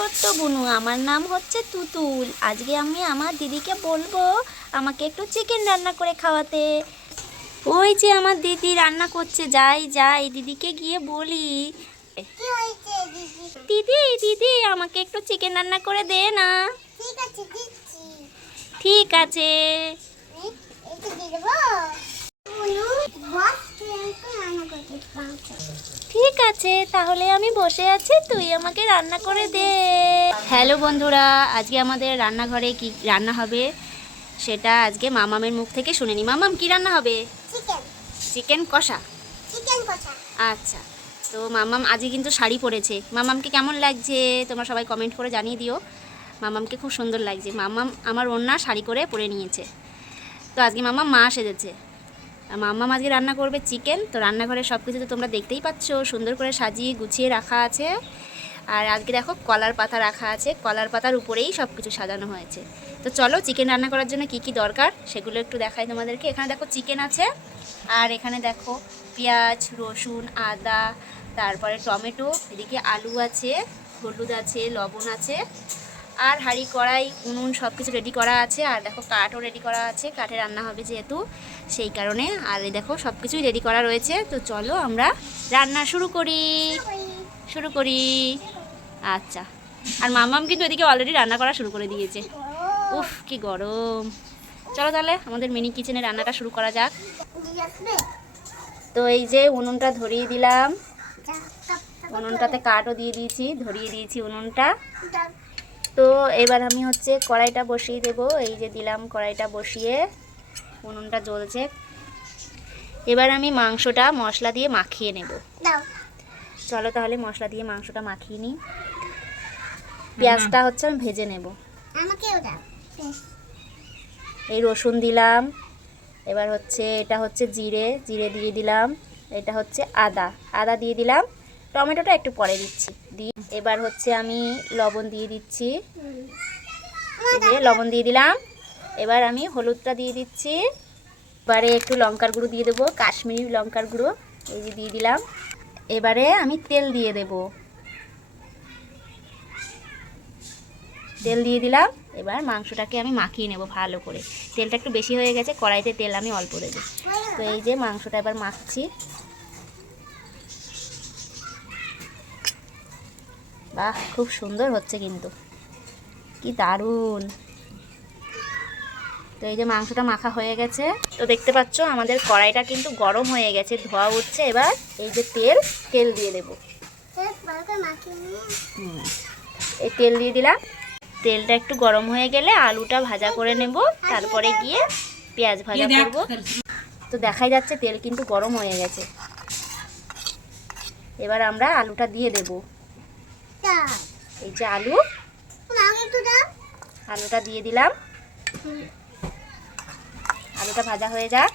ছোট্ট বুনু, আমার নাম হচ্ছে তুতুল। আজকে আমি আমার দিদিকে বলবো আমাকে একটু চিকেন রান্না করে খাওয়াতে। ওই যে আমার দিদি রান্না করছে, যাই যাই দিদিকে গিয়ে বলি, দিদি দিদি আমাকে একটু চিকেন রান্না করে দে না। ঠিক আছে, দিচ্ছি। ঠিক আছে। ঠিক আছে, তাহলে আমি বসে আছি, তুই আমাকে রান্না করে দে। হ্যালো বন্ধুরা, আজকে আমাদের রান্নাঘরে কি রান্না হবে সেটা আজকে মামামের মুখ থেকে শুনে নি। মামাম, কি রান্না হবে? চিকেন। চিকেন কষা। চিকেন কষা। আচ্ছা, তো মামাম আজকে কিন্তু শাড়ি পরেছে। মামামকে কেমন লাগছে তোমরা সবাই কমেন্ট করে জানিয়ে দিও। মামামকে খুব সুন্দর লাগছে। মামাম আমার ওড়না শাড়ি করে পরে নিয়েছে। তো আজকে মামাম মা সেজেছে। মাম্মাম আজকে রান্না করবে চিকেন। তো রান্নাঘরে সব কিছু তো তোমরা দেখতেই পাচ্ছ, সুন্দর করে সাজিয়ে গুছিয়ে রাখা আছে। আর আজকে দেখো কলার পাতা রাখা আছে, কলার পাতার উপরেই সব কিছু সাজানো হয়েছে। তো চলো চিকেন রান্না করার জন্য কি কি দরকার সেগুলো একটু দেখাই তোমাদেরকে। এখানে দেখো চিকেন আছে, আর এখানে দেখো পেঁয়াজ, রসুন, আদা, তারপরে টমেটো, এদিকে আলু আছে, হলুদ আছে, লবণ আছে, আর হাঁড়ি কড়াই উনুন সব কিছু রেডি করা আছে। আর দেখো কাঠও রেডি করা আছে, কাঠে রান্না হবে যেহেতু সেই কারণে। আর এই দেখো সব কিছুই রেডি করা রয়েছে। তো চলো আমরা রান্না শুরু করি। আচ্ছা, আর মামাম কিন্তু এদিকে অলরেডি রান্না করা শুরু করে দিয়েছে। উফ, কি গরম। চলো তাহলে আমাদের মিনি কিচেনে রান্নাটা শুরু করা যাক। তো এই যে উনুনটা ধরিয়ে দিলাম, উনুনটাতে কাঠও দিয়ে দিয়েছি, ধরিয়ে দিয়েছি উনুনটা। তো এবার আমি হচ্ছে কড়াইটা বসিয়ে দেব। এই যে দিলাম কড়াইটা বসিয়ে, উনুনটা জ্বলছে। এবার আমি মাংসটা মশলা দিয়ে মাখিয়ে নেব। চলো তাহলে মশলা দিয়ে মাংসটা মাখিয়ে নিই। পেঁয়াজটা হচ্ছে আমি ভেজে নেব। এই রসুন দিলাম, এবার হচ্ছে এটা হচ্ছে জিরে দিয়ে দিলাম, এটা হচ্ছে আদা দিয়ে দিলাম। টমেটোটা একটু পরে দিচ্ছি। দিয়ে এবার হচ্ছে আমি লবণ দিয়ে দিচ্ছি, লবণ দিয়ে দিলাম। এবার আমি হলুদটা দিয়ে দিচ্ছি। এবারে একটু লঙ্কার গুঁড়ো দিয়ে দেবো, কাশ্মীরি লঙ্কার গুঁড়ো, এই যে দিয়ে দিলাম। এবারে আমি তেল দিয়ে দেব, তেল দিয়ে দিলাম। এবার মাংসটাকে আমি মাখিয়ে নেব ভালো করে। তেলটা একটু বেশি হয়ে গেছে, কড়াইতে তেল আমি অল্প দেবো। তো এই যে মাংসটা এবার মাখছি। বাহ, খুব সুন্দর হচ্ছে কিন্তু, কি দারুণ। তো এই যে মাংসটা মাখা হয়ে গেছে। তো দেখতে পাচ্ছ আমাদের কড়াইটা কিন্তু গরম হয়ে গেছে, ধোয়া উঠছে। এবার এই যে তেল দিয়ে দেব। এই তেল দিয়ে দিলাম। তেলটা একটু গরম হয়ে গেলে আলুটা ভাজা করে নেব, তারপরে গিয়ে পেঁয়াজ ভাজা করব। তো দেখাই যাচ্ছে তেল কিন্তু গরম হয়ে গেছে। এবার আমরা আলুটা দিয়ে দেব। এই যে আলুটা দিয়ে দিলাম। আলুটা ভাজা হয়ে যাক,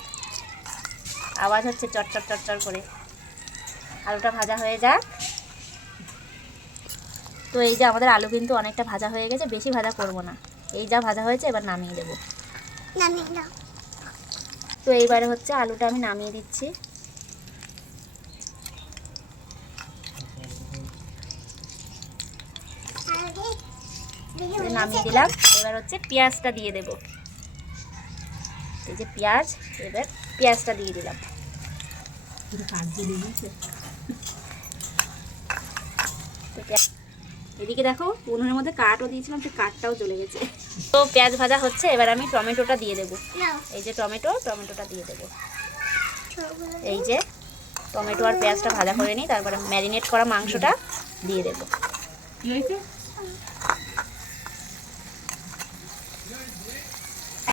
আওয়াজ হচ্ছে চটচট করে। আলুটা ভাজা হয়ে যাক। তো এই যে আমাদের আলু কিন্তু অনেকটা ভাজা হয়ে গেছে, বেশি ভাজা করব না। এই যা ভাজা হয়েছে এবার নামিয়ে দেব। তো এইবারে হচ্ছে আলুটা আমি নামিয়ে দিচ্ছি। নামিয়ে দিলাম। এবার হচ্ছে পেঁয়াজটা দিয়ে দেব। এই যে পেঁয়াজ, এবার পেঁয়াজটা দিয়ে দিলাম। এদিকে দেখো উনুনের মধ্যে কাঠও দিয়েছিলাম, সেই কাঠটাও জ্বলে গেছে। তো পেঁয়াজ ভাজা হচ্ছে, এবার আমি টমেটোটা দিয়ে দেবো। এই যে টমেটোটা দিয়ে দেবো। এই যে টমেটো আর পেঁয়াজটা ভাজা করে নিই, তারপরে ম্যারিনেট করা মাংসটা দিয়ে দেবো।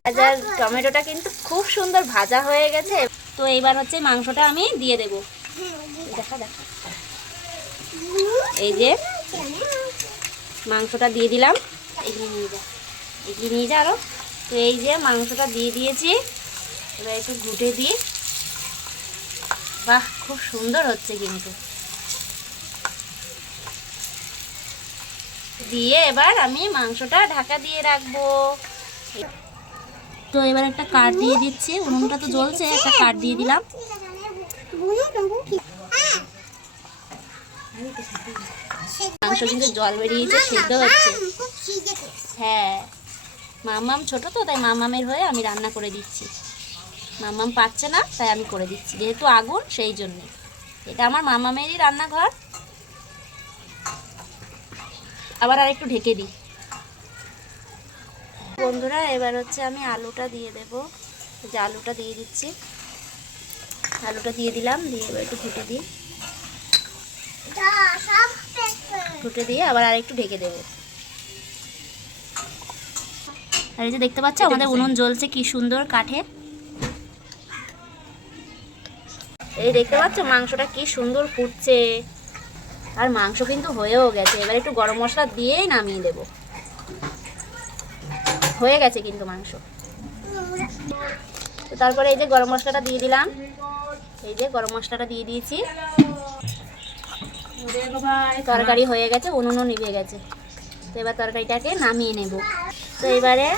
ভাজার টমেটোটা কিন্তু খুব সুন্দর ভাজা হয়ে গেছে। তো এইবার হচ্ছে মাংসটা আমি দিয়ে দেবো। দেখা এই যে মাংসটা দিয়ে দিলাম। এগিয়ে নিয়ে যা আরো। তো এই যে মাংসটা দিয়ে দিয়েছি। এবার একটু ঘুটে দিই। বাহ, খুব সুন্দর হচ্ছে কিন্তু। দিয়ে এবার আমি মাংসটা ঢাকা দিয়ে রাখবো। তো এবার একটা কাঠ দিয়ে দিচ্ছি, উনুনটা তো জ্বলছে, একটা কাঠ দিয়ে দিলাম। মাংস কিন্তু জল বেরিয়েছে, সিদ্ধ হচ্ছে। হ্যাঁ, মামাম ছোট তো, তাই মামামের হয়ে আমি রান্না করে দিচ্ছি। মামাম পাচ্ছে না, তাই আমি করে দিচ্ছি, যেহেতু আগুন সেই জন্যে। এটা আমার মামামেরই রান্নাঘর। আবার আর একটু ঢেকে দিই। বন্ধুরা, এবার হচ্ছে আমি আলুটা দিয়ে দেবো। যে আলুটা দিয়ে দিচ্ছি, আলুটা দিয়ে দিলাম, দিয়ে এবার একটু ফুটে দিই। ফুটে দিয়ে আবার আর একটু ঢেকে দেবো। আর এই যে দেখতে পাচ্ছ আমাদের উনুন জ্বলছে কি সুন্দর কাঠে। এই দেখতে পাচ্ছ মাংসটা কি সুন্দর ফুটছে, আর মাংস কিন্তু হয়েও গেছে। এবার একটু গরম মশলা দিয়েই নামিয়ে দেব। হয়ে গেছে কিন্তু মাংস। তো তারপরে এই যে গরম মশলাটা দিয়ে দিলাম, এই যে গরম মশলাটা দিয়ে দিয়েছি। তরকারি হয়ে গেছে, উনুনও নিভে গেছে। তো এবার তরকারিটাকে নামিয়ে নেব। তো এবারে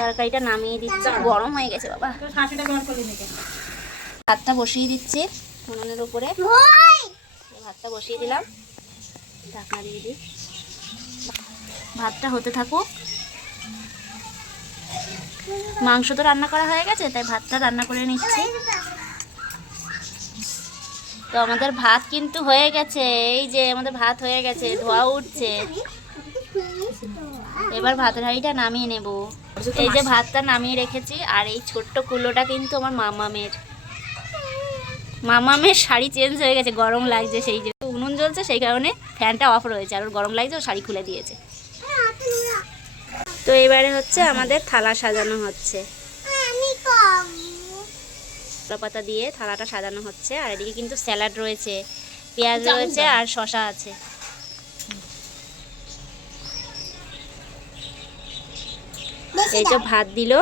তরকারিটা নামিয়ে দিচ্ছি, গরম হয়ে গেছে বাবা। ভাতটা বসিয়ে দিচ্ছি উনুনের উপরে। ভাতটা বসিয়ে দিলাম, ঢাকনা দিয়ে দিই। ভাতটা হতে থাকুক। মাংস তো রান্না করা হয়ে গেছে, তাই ভাতটা রান্না করে নিচ্ছি। তো আমাদের ভাত কিন্তু হয়ে গেছে। এই যে আমাদের ভাত হয়ে গেছে, ধোয়া উঠছে। এবার ভাতের হাঁড়িটা নামিয়ে নেব। এই যে ভাতটা নামিয়ে রেখেছি, আর এই ছোট্ট কুলোটা কিন্তু আমার মামামের শাড়ি চেঞ্জ হয়ে গেছে, গরম লাগছে। সেই যে উনুন জ্বলছে, সেই কারণে ফ্যানটা অফ রয়েছে, আর ওর গরম লাগছে, ও শাড়ি খুলে দিয়েছে। তো এবারে হচ্ছে আমাদের থালা সাজানো হচ্ছে। পাতা দিয়ে থালাটা সাজানো হচ্ছে। আর এদিকে কিন্তু স্যালাড রয়েছে, পেঁয়াজ রয়েছে, আর শসা আছে। এই তো ভাত দিল।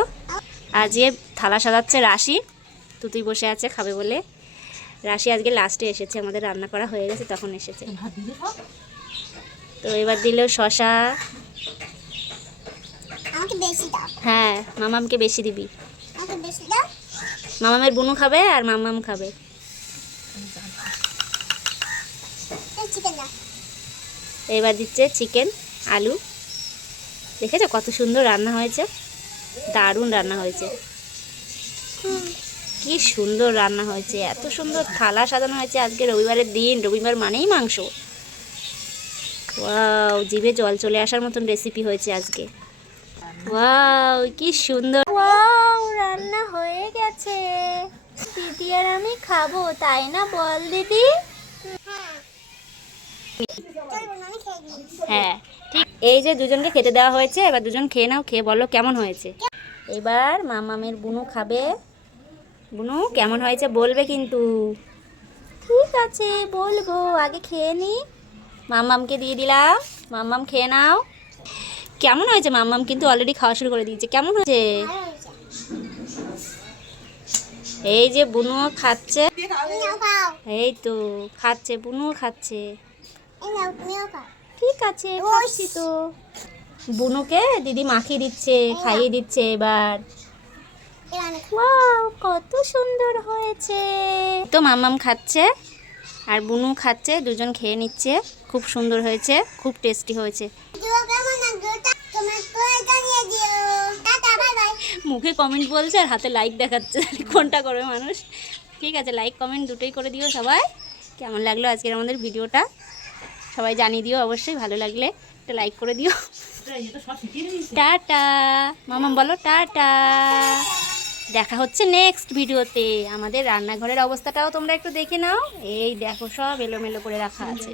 আজকে থালা সাজাচ্ছে রাশি। তুই বসে আছে খাবে বলে। রাশি আজকে লাস্টে এসেছে, আমাদের রান্না করা হয়ে গেছে তখন এসেছে। তো এবার দিল শসা। হ্যাঁ, মামামকে বেশি দিবি। মামামের বুনু খাবে আর মামাম খাবে। এবার দিচ্ছে চিকেন, আলু। দেখেছো কত সুন্দর রান্না হয়েছে, দারুণ রান্না হয়েছে। কি সুন্দর রান্না হয়েছে, এত সুন্দর থালা সাজানো হয়েছে। আজকে রবিবারের দিন, রবিবার মানেই মাংস। ওয়াও, জিভে জল চলে আসার মতন রেসিপি হয়েছে আজকে। ওয়াও, কি সুন্দর। ওয়াও, রান্না হয়ে গেছে। দিদি আর আমি খাবো, তাই না বল দিদি? হ্যাঁ ঠিক। এই যে দুজনকে খেতে দেওয়া হয়েছে, এবার দুজন খেয়ে নাও, খেয়ে বলো কেমন হয়েছে। এবার মামামের বুনু খাবে। বুনু কেমন হয়েছে বলবে কিন্তু। ঠিক আছে বলবো, আগে খেয়ে নি। মামামকে দিয়ে দিলাম, মামাম খেয়ে নাও। কেমন হয়েছে? মামাম কিন্তু অলরেডি খাওয়া শুরু করে দিয়েছে। কেমন হয়েছে? এই যে বুনুও খাচ্ছে। এই তো খাচ্ছে, বুনুও খাচ্ছে। ঠিক আছে, খাচ্ছি তো। বুনুকে দিদি মাখিয়ে দিচ্ছে, খাইয়ে দিচ্ছে এবার। ওয়াও, কত সুন্দর হয়েছে। তো মামাম খাচ্ছে আর বুনু খাচ্ছে, দুজন খেয়ে নিচ্ছে। খুব সুন্দর হয়েছে, খুব টেস্টি হয়েছে। মুখে কমেন্ট বলছে আর হাতে লাইক দেখাচ্ছে, কোনটা করবে মানুষ। ঠিক আছে, লাইক কমেন্ট দুটোই করে দিও সবাই। কেমন লাগলো আজকের আমাদের ভিডিওটা সবাই জানিয়ে দিও অবশ্যই। ভালো লাগলে একটা লাইক করে দিও। টাটা মামাম বলো, টাটা। দেখা হচ্ছে নেক্সট ভিডিওতে। আমাদের রান্নাঘরের অবস্থাটাও তোমরা একটু দেখে নাও। এই দেখো, সব এলোমেলো করে রাখা আছে।